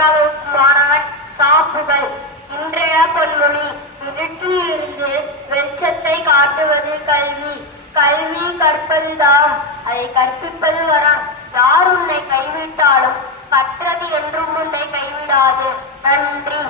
மூன்றாம் வகுப்பு மாணவன் சாப்புகள். இன்றைய பொன்மொழி: இருட்டிலிருந்து வெளிச்சத்தை காட்டுவது கல்வி, கல்வி கற்பதுதான், அதை கற்பிப்பது வரம். யார் உன்னை கைவிட்டாலும் கற்றது என்றும் உன்னை கைவிடாது. நன்றி.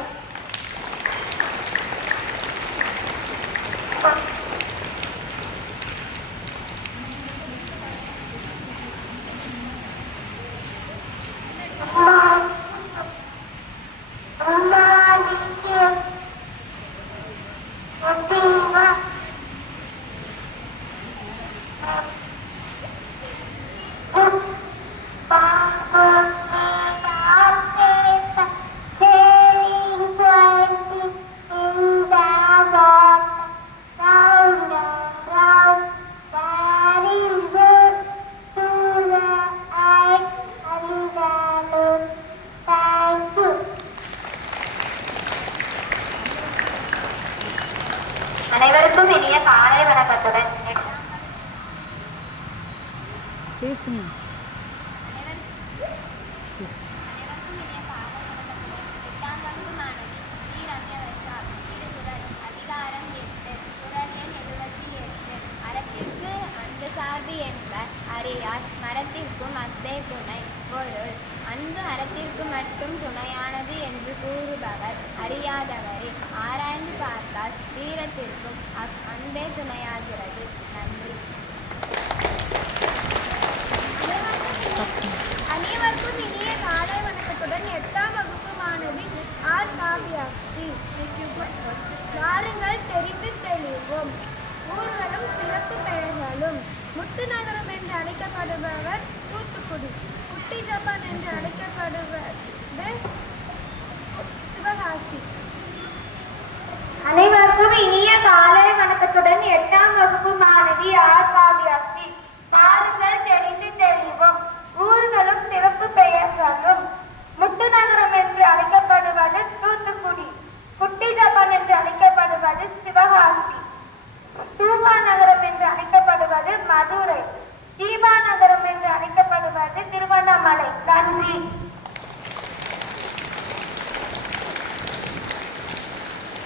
அனைவருக்கும் இனிய காலை வணக்கத்துடன் பேசுங்க. அறத்திற்கு அன்பு சார்பு என்பர் அறியார், மரத்திற்கும் அத்தே துணை. பொருள்: அன்பு அறத்திற்கு மட்டும் துணையானது என்று கூறுபவர் அறியாதவரே. ஆராய்ந்து பார்த்தால் வீரத்திற்கும் அன்பே துணையாகிறது. நன்றி. அனைவருக்கும் இனிய காலை வணக்கத்துடன் 8ஆம் வகுப்பு மாணவி ஆர் காவியாஸ்ரீ. வாருங்கள் தெரிந்து தெளிவோம். ஊர்களும் சிறப்பு பெயர்களும். முத்து நகரம் என்று அழைக்கப்படுபவர் தூத்துக்குடி. குட்டி ஜப்பான் என்று அழைக்கப்படுவது சிவகாசி. அனைவருக்கும் இனிய காலை வணக்கத்துடன் 8ஆம் வகுப்பு மாணவி ஆர் காவியாஸ்ரீ. வாருங்கள் தெரிந்து தெளிவோம். ஊர்களும் சிறப்பு பெயர்களும். முத்து நகரம் என்று அழைக்கப்படுவது தூத்துக்குடி. குட்டி ஜப்பான் என்று அழைக்கப்படுவது சிவகாசி. தூபா நகரம் என்று அழைக்கப்படுவது மதுரை. தீபா நகரம் என்று அழைக்கப்படுவது திருவண்ணாமலை. நன்றி.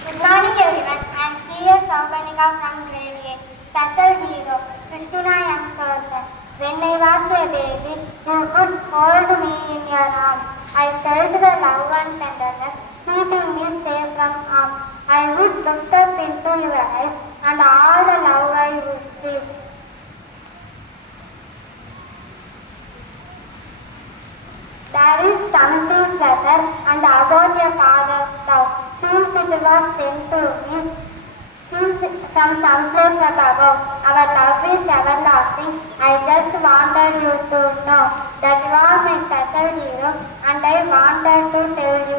Good morning everyone. I am C.S. Sauganika from grade 8. Special hero, Krishna young person. When I was a baby, you would hold me in your arms. I felt the love and tenderness, keeping me safe from harm. I would look up into your eyes, and all the love I would feel. There is something pleasant and about your father's love. Seems it was sent to me, seems from someplace up above. Our love is everlasting. I just wanted you to know that you are my special hero, and I wanted to tell you